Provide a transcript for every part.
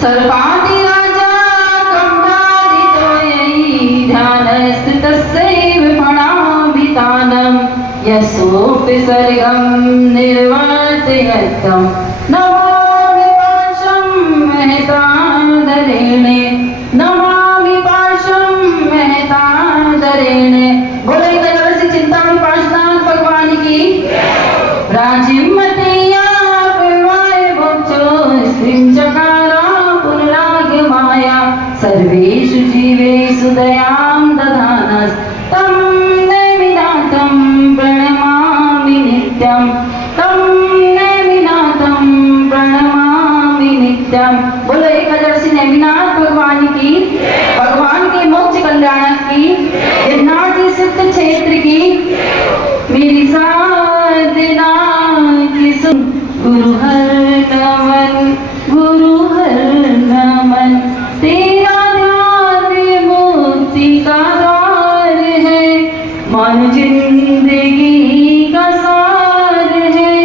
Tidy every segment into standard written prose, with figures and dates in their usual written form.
सर्पाधिराजा कम्पादितोयैः ध्यानस्थितस्यैव फणाभितानं यशोऽपि सर्गं निर्वर्तयत्यं नमामि पाशं महतादरेणे नमामि पाशं महतादरेणे। बोलो एक बार से चिंतामणि पार्श्वनाथ भगवान की। राजिमतया पूर्वाय भोक्षो स्त्रीं चकारा पुनरागमाया सर्वेषु जीवेषु दयां दधानस्तं नैमिनाथं प्रणमामि नित्यं तं नैमिनाथं प्रणमामि नित्यं। बोलो 1000 से नैमिनाथ भगवान की, भगवान के मोक्ष कल्याण की, गिरनार जी सिद्ध क्षेत्र की, मेरी साधना की सुन। गुरु हर नमन, गुरु हर नमन, तेरा ध्यान मुक्ति का द्वार है, मन जिंदगी का सार है,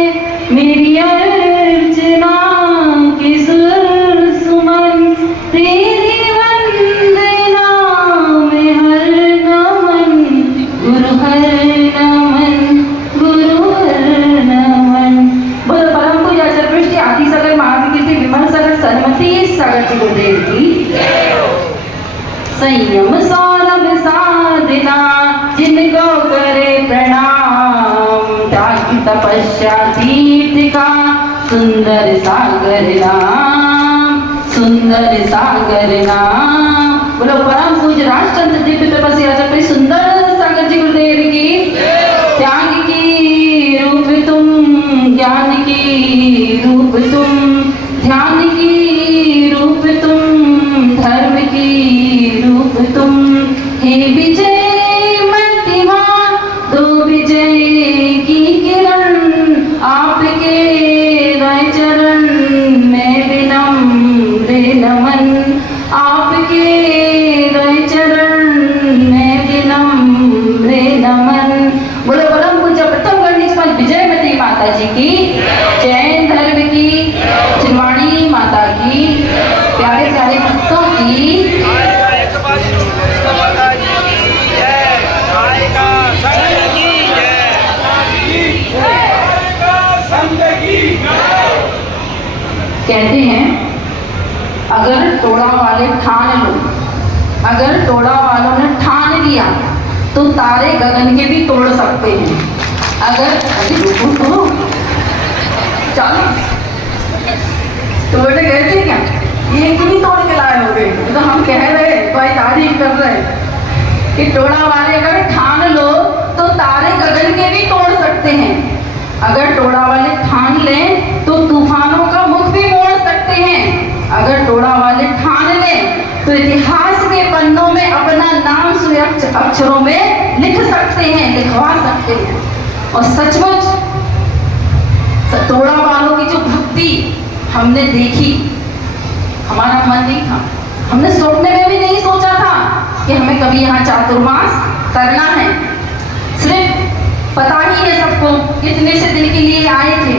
मेरी अर्चना की सुर सुमन, तेरी वंदना में हर नमन। गुरु हर नमन, गुरु हर नमन। बोलो परम पूज्य आचार्य पृष्ठ आदि सागर महावीर विमल सागर सरस्वती सागर जी गुरुदेव की। संयम सौरभ साधना जिनको करे प्रणाम, त्याग तपस्या तीर्थ का सुंदर सागर नाम, सुंदर सागर नाम। बोलो परम पूज्य राजचंद्र दिव्य तपस्वी आचार्य सुंदर सागर जी गुरुदेव की। त्याग की रूप तुम, ज्ञान की रूप तुम, ध्यान की रूप तुम, धर्म की रूप तुम, हे विजय महिमा दो विजय की किरण, आपके रय चरण में विनम्र नमन, आपके रय चरण में विनम्र नमन। बोलो परम पूज्य प्रथम गणेशमल विजयमती माता जी की, जैन धर्म की, चिन्वाणी माता की, प्यारे प्यारे भक्तों की। कहते हैं अगर टोड़ा वाले ठान लो, अगर टोड़ा वालों ने ठान लिया तो तारे गगन के भी तोड़ सकते हैं। अगर अभी रुको तो चलो तोड़ने गए थे क्या? ये भी तोड़ के लाए हो गए तो हम कह रहे भाई तारीफ कर रहे कि टोड़ा वाले अगर ठान लो तो तारे गगन के भी तोड़ सकते हैं। अगर टोड़ा वाले ठान लें तो तूफानों का मुख भी मोड़ सकते हैं। अगर टोड़ा वाले ठान लें तो इतिहास के पन्नों में अपना नाम सुनहरे अक्षरों में लिख सकते हैं, लिखवा सकते हैं। और सचमुच टोड़ा वालों की जो भक्ति हमने देखी, हमारा मन नहीं था, हमने सोचने में भी नहीं सोचा था कि हमें कभी यहाँ चातुर्मास करना है। सिर्फ पता ही है सबको कितने से दिन के लिए आए थे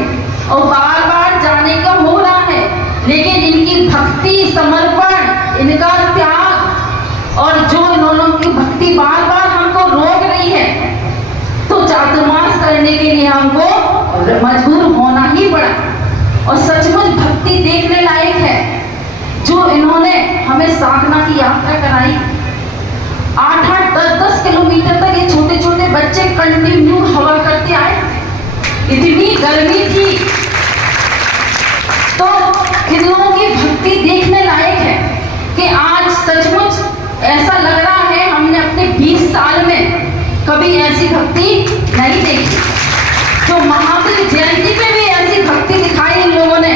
और बार बार जाने का हो रहा है, लेकिन इनकी भक्ति, समर्पण, इनका त्याग और जो इन्होंने की भक्ति बार बार हमको रोक रही है, तो चातुर्मास करने के लिए हमको मजबूर होना ही पड़ा। और सचमुच भक्ति देखने लायक है जो इन्होंने हमें साधना की यात्रा कराई। 8-8, 10-10 किलोमीटर तक ये छोटे छोटे बच्चे कंटिन्यू हवा करते आए। इतनी गर्मी थी तो इन लोगों की भक्ति देखने लायक है कि आज सचमुच ऐसा लग रहा है हमने अपने 20 साल में कभी ऐसी भक्ति नहीं देखी। तो महावीर जयंती पे भी ऐसी भक्ति दिखाई इन लोगों ने।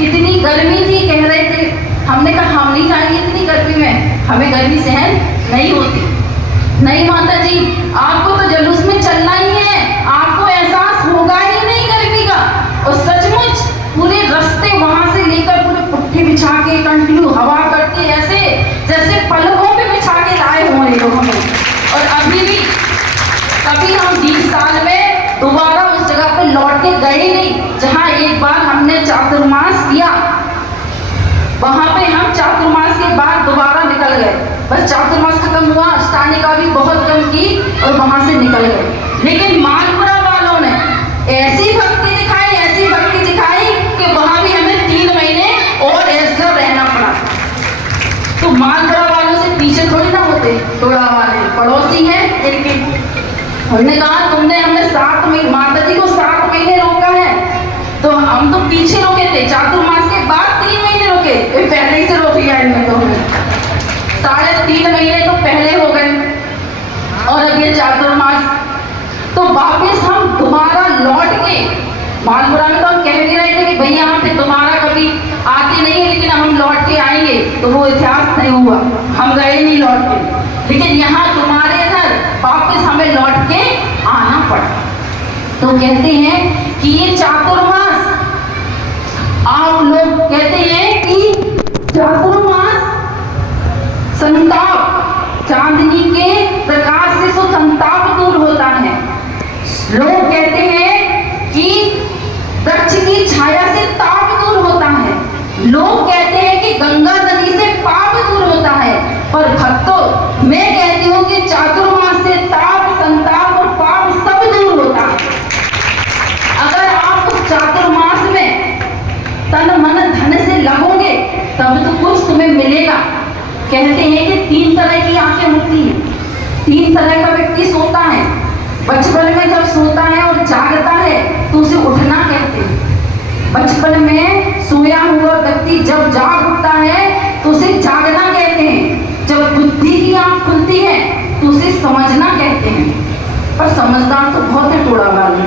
इतनी गर्मी थी, कह रहे थे, हमने कहा हम नहीं जाएंगे इतनी गर्मी में, हमें गर्मी सहन नहीं होती। नहीं माता जी, आपको तो जुलूस में चलना ही है, आपको एहसास होगा ही नहीं गर्मी का। और सचमुच पूरे रास्ते वहां से लेकर पूरे पुट्ठी बिछा के कंटिन्यू हवा करते ऐसे जैसे पलकों पे बिछा के लाए हुए लोगों ने। और अभी भी कभी हम 20 साल में दोबारा उस जगह पे लौट के गए नहीं जहां एक बार हमने चातुर्मास किया। वहां पे हम बस चातुर्मास खत्म हुआ, अष्टानिका भी बहुत कम की और वहां से निकल गए। लेकिन मालपुरा वालों ने ऐसी भक्ति दिखाई कि वहां भी हमें 3 महीने और ऐसा रहना पड़ा। तो मालपुरा वालों से पीछे थोड़ी ना होते, टोड़ा वाले पड़ोसी हैं इनके। हमने कहा तुमने हमें 7 महीने, माता जी को 7 महीने रोका है, तो हम तो पीछे रोके थे, चातुर्मास के बाद 3 महीने रोके, पहले ही से रोक लिया इनने तो हमें। 3.5 महीने तो पहले हो गए और अब ये चातुर्मास। तो वापस हम दोबारा लौट के मालपुरा में, तो हम कह भी रहे थे कि भैया हम फिर दोबारा कभी आते नहीं है, लेकिन हम लौट के आएंगे, तो वो इतिहास नहीं हुआ, हम गए नहीं लौट के। लेकिन यहाँ तुम्हारे घर वापस हमें लौट के आना पड़ा। तो कहते हैं कि ये चातुर्मास, आप लोग कहते हैं कि चातुर्मास संताप, चांदनी के प्रकाश से तो संताप दूर होता है। लोग कहते हैं कि वृक्ष की छाया से ताप दूर होता है। लोग कहते हैं कि गंगा नदी से पाप दूर होता है। पर भक्तों, मैं कहती हूँ कि चातुर्मास से ताप, संताप और पाप सब दूर होता है। अगर आप उस चातुर्मास में तन मन धन से लगोगे तब तो कुछ तुम्हें मिलेगा। कहते हैं कि 3 तरह की आंखें होती हैं। 3 तरह का व्यक्ति सोता है। बचपन में जब सोता है और जागता है तो उसे उठना कहते हैं। बचपन में सोया हुआ व्यक्ति जब जाग उठता है तो उसे जागना कहते हैं। जब बुद्धि की आंख खुलती है तो उसे समझना कहते हैं। पर समझदार तो बहुत है टोड़ा वाले,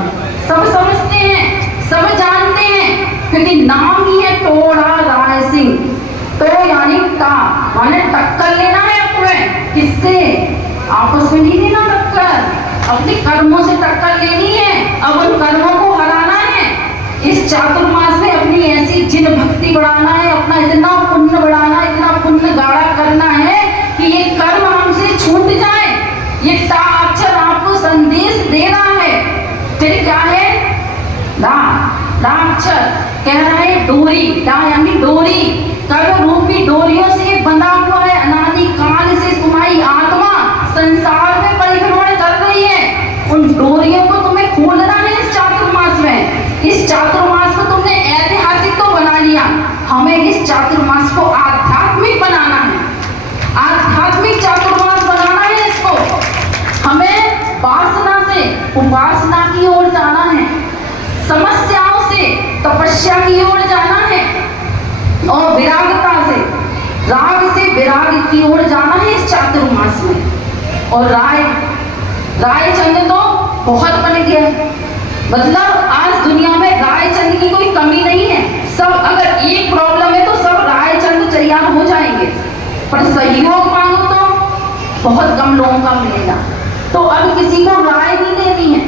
सब समझते हैं, सब जानते हैं, क्योंकि नाम ही है टोड़ा राय सिंह। तो यानी टा माने टक्कर लेना है अपने, किससे? आपस में नहीं लेना टक्कर, अपने कर्मों से टक्कर लेनी है। अब उन कर्मों को हराना है। इस चातुर्मास में अपनी ऐसी जिन भक्ति बढ़ाना है, अपना इतना पुण्य बढ़ाना है, इतना पुण्य गाढ़ा करना है कि ये कर्म हमसे छूट जाए। ये टा अक्षर आपको संदेश दे रहा है। फिर क्या है? दा अक्षर कह रहा है डोरी, दा यानी डोरी, कर्म रूपी डोरियों से बंधा हुआ है। अनादि काल से तुम्हारी आत्मा संसार में परिभ्रमण कर रही है। उन डोरियों को तुम्हें खोलना है इस चातुर्मास में। इस चातुर्मास को तुमने ऐतिहासिक तो बना लिया, हमें इस चातुर्मास को आध्यात्मिक बनाना है। आध्यात्मिक चातुर्मास बनाना है इसको। हमें वासना से उपासना की ओर जाना है, समस्याओं से तपस्या की ओर जाना है, और विरागता से, राग से विराग की ओर जाना है इस चातुर्मास में। और राय चंद तो बहुत बन गया है। मतलब आज दुनिया में राय चंद की कोई कमी नहीं है। सब, अगर एक प्रॉब्लम है तो सब राय चंद तैयार हो जाएंगे। पर सहयोग मांगो तो बहुत कम लोगों का मिलेगा। तो अब किसी को राय नहीं लेनी है,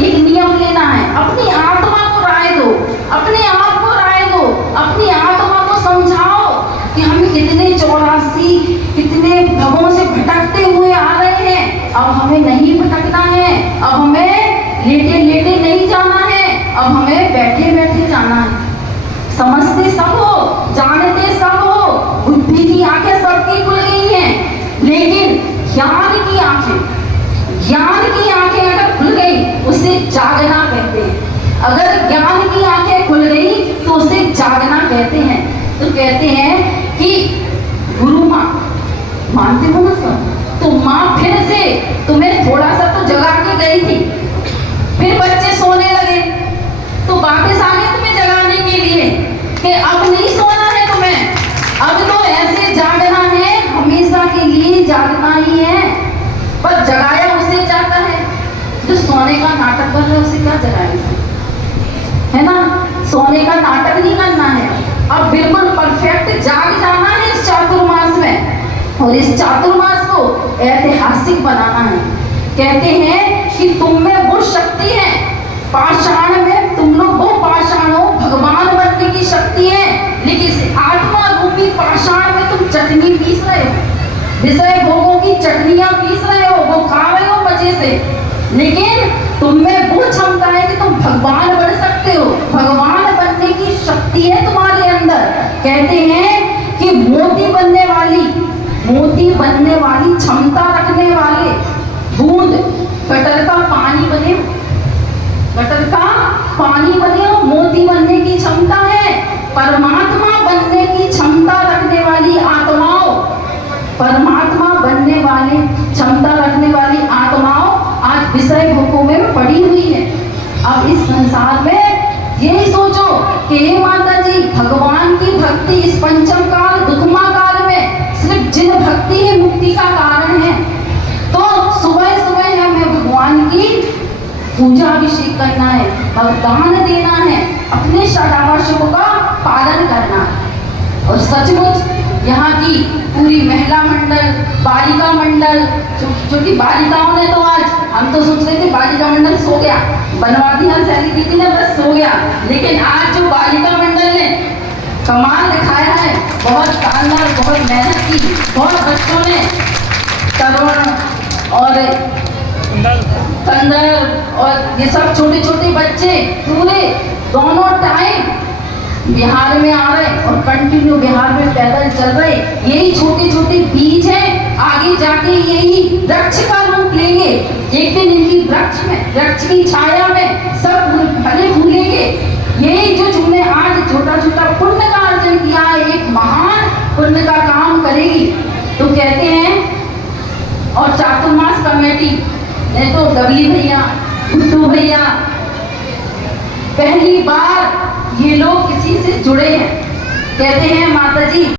एक नियम लेना है। अपनी आत्मा को राय दो, अपने आप को राय दो, अपनी आत्मा को समझाओ कि हम कितने 84 कितने भवों से भटकते हुए आ रहे हैं। अब हमें नहीं भटकना है, अब हमें लेटे लेटे नहीं जाना है, अब हमें बैठे बैठे जाना है। समझते सब हो, जानते सब हो, बुद्धि की आंखें सबकी खुल गई हैं, लेकिन ज्ञान की आंखें अगर खुल गई उसे जागना कहते हैं। अगर ज्ञान की आंखें खुल गई तो उसे जागना कहते हैं। तो कहते हैं कि गुरु माँ, मानते हो ना सब, तो माँ फिर से तुम्हें थोड़ा सा तो जगा के गई थी, फिर बच्चे सोने लगे तो वापस आ गए तुम्हें जगाने के लिए कि अब नहीं सोना है तुम्हें, अब तो ऐसे जागना है, हमेशा के लिए जागना ही है। पर जगाया उसे जाता है जो सोने का नाटक कर रहा है, उसे क्या जगाएगा, है ना? सोने का नाटक नहीं करना है, अब बिल्कुल परफेक्ट जाग जाना है इस चातुर्मास में। और इस चातुर्मास को ऐतिहासिक बनाना है। कहते हैं कि तुम में वो शक्ति है, पाषाण में तुम लोग वो पाषाण हो, भगवान बनने की शक्ति है, लेकिन इस आत्मा रूपी पाषाण में तुम चटनी पीस रहे हो, विषय भोगों की चटनियां पीस रहे हो, वो खा रहे हो मजे से। लेकिन तुम में वो क्षमता है कि तुम भगवान बन सकते हो, भगवान बनने की शक्ति है तुम्हारे अंदर। कहते हैं कि मोती बनने वाली मोती बनने वाली क्षमता रखने वाले बूंद गटर का पानी बने, गटर का पानी बने और मोती बनने की क्षमता है। परमात्मा बनने की क्षमता रखने वाली आत्माओं, परमात्मा बनने वाली क्षमता रखने वाली आत्माओं आज विषय भोगों में पड़ी हुई है। अब इस संसार में यही सोचो कि हे माता जी, भगवान की भक्ति इस पंचम काल दुखमा काल में सिर्फ जिन भक्ति ही मुक्ति का कारण है। तो सुबह सुबह हमें भगवान की पूजा अभिषेक करना है, दान देना है, अपने षडावश्यों का पालन करना है। और सचमुच यहाँ की पूरी महिला मंडल, बालिका मंडल, जो कि बालिकाओं ने तो आज, हम तो सोच रहे थे बालिका मंडल सो गया, बनवा दिया सैली दीदी ने, बस सो गया, लेकिन आज जो बालिका मंडल ने कमाल दिखाया है, बहुत शानदार, बहुत मेहनत की, बहुत बच्चों ने तरुण और कंदर और ये सब छोटे छोटे बच्चे पूरे दोनों टाइम बिहार में आ रहे और कंटिन्यू बिहार में पैदल चल रहे। यही छोटे छोटे बीज हैं, आगे जाके यही वृक्ष का रूप लेंगे। एक दिन इनकी वृक्ष की छाया में सब फले फूलेंगे। यही जो तुमने आज छोटा छोटा पुण्य का अर्जन किया है, एक महान पुण्य का काम करेगी। तो कहते हैं, और चातुर्मास कमेटी ने तो डबली भैया, गुड्डू भैया, पहली बार ये लोग किसी से जुड़े हैं। कहते हैं माता जी